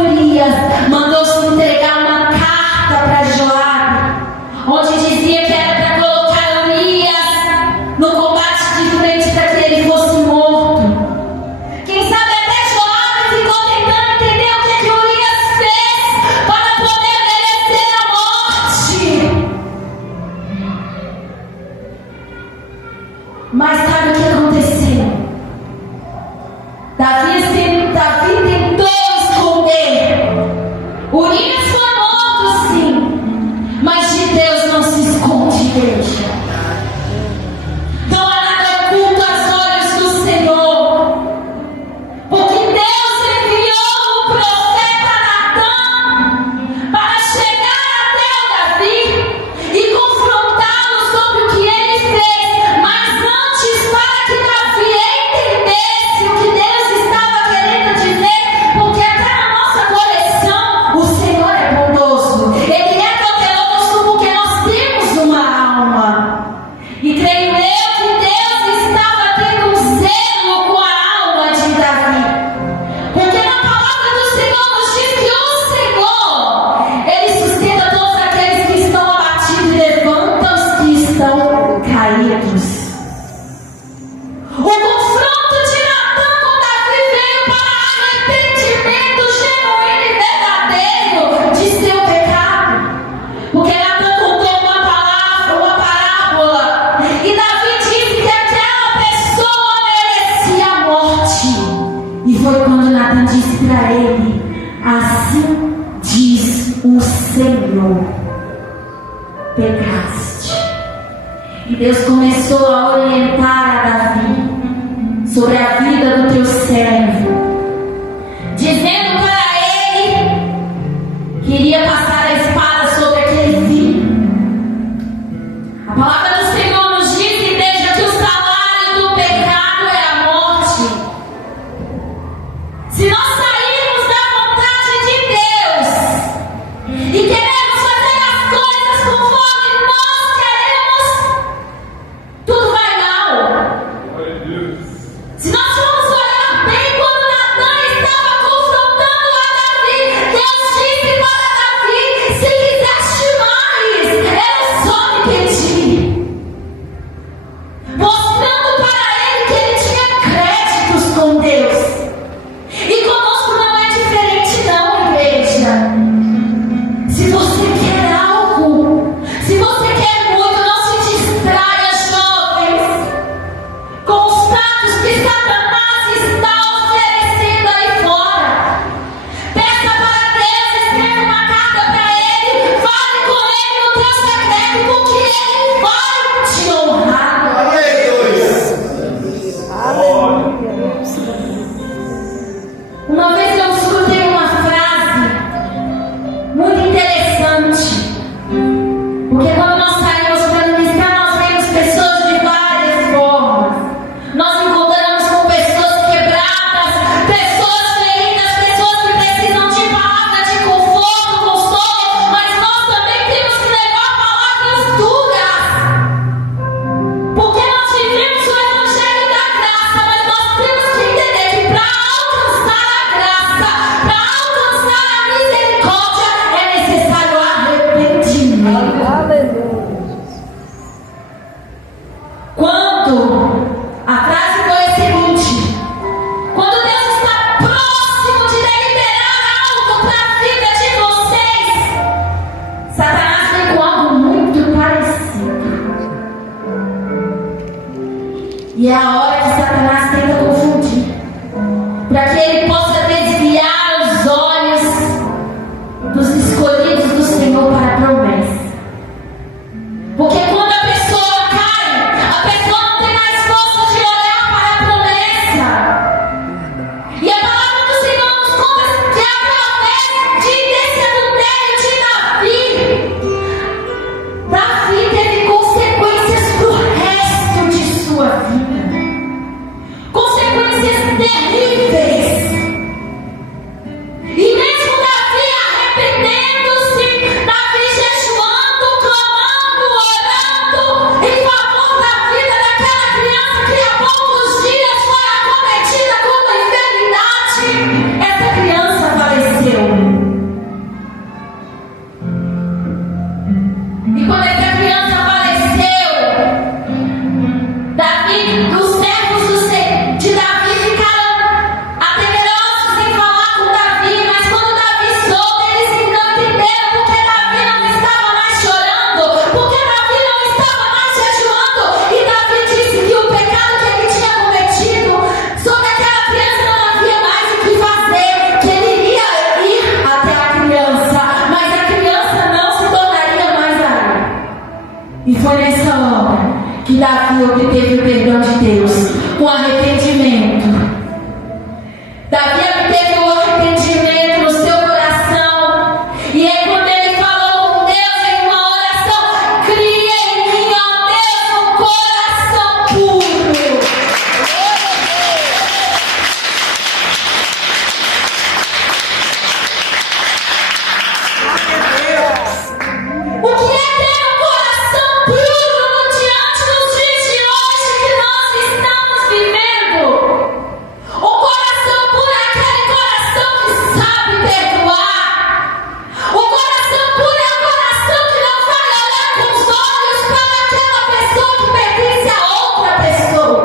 Urias mandou se entregar uma carta para Joabe, onde dizia que era para colocar Urias no combate de frente para que ele fosse morto. Quem sabe até Joabe ficou tentando entender o que Urias fez para poder merecer a morte. Mas sabe o que aconteceu? Davi tentou esconder. Urias foi morto, sim, mas de Deus não se esconde, igreja. Não há nada oculto aos olhos do Senhor, porque Deus enviou o profeta Natã para chegar até o Davi e confrontá-lo sobre o que ele fez, mas antes para que Davi entendesse o que Deus estava querendo dizer, porque até na nossa coleção o Senhor é bondoso, Ele é cauteloso, porque nós temos uma alma. E creio eu que Deus estava tendo um zelo com a alma de Davi, porque na palavra do Senhor nos diz que o Senhor, Ele sustenta todos aqueles que estão abatidos e levanta os que estão caídos. O confronto de Natã com Davi veio para arrependimento genuíno e verdadeiro de seu pecado. Porque Natã contou uma parábola, e Davi disse que aquela pessoa merecia a morte. E foi quando Natã disse para ele: assim diz o Senhor, pecaste. E Deus começou a orientar a Davi sobre a vida do teu servo, dizendo para ele que iria passar a espada sobre aquele filho. A palavra do Senhor nos diz, igreja, que o salário do pecado é a morte. Se nós sairmos da vontade de Deus e queremos fazer as coisas conforme nós queremos, tudo vai mal. Se nós formos olhar bem que Davi obteve o perdão de Deus com arrependimento. Davi obteve o arrependimento no seu coração. E é quando ele falou com Deus em uma oração: cria em mim, ó Deus, um coração puro. O que é ter um coração puro diante dos dias de hoje que nós estamos vivendo? O coração puro é aquele coração que sabe perdoar. O coração puro é o coração que não vai olhar com os olhos para aquela pessoa que pertence a outra pessoa.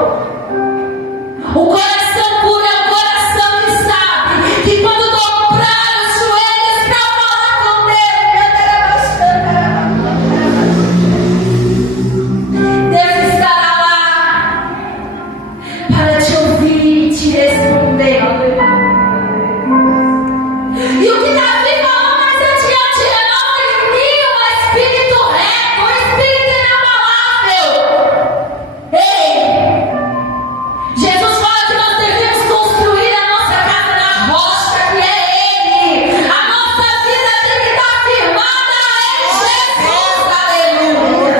O coração puro é o coração que sabe que quando dobrar os joelhos para falar com Deus estará lá para te ouvir e te responder. E o que Davi falou mais adiante: renova em mim um espírito reto, um espírito inabalável. Ei! Jesus fala que nós devemos construir a nossa casa na rocha, que é Ele. A nossa vida tem que estar firmada em Jesus. Aleluia.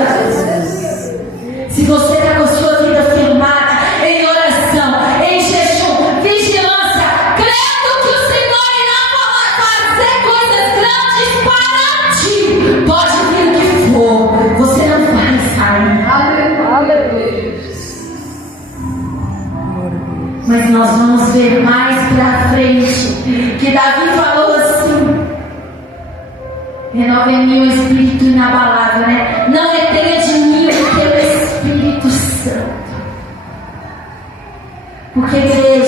Se você está com a sua vida firmada em oração, em jejum, vigilância, crendo que o Senhor irá fazer coisas grandes para ti, pode vir o que for, você não vai sair. Mas nós vamos ver mais pra frente que Davi falou assim: renova em mim o espírito inabalável, né? Não retenha de mim o teu Espírito Santo. Porque, igreja,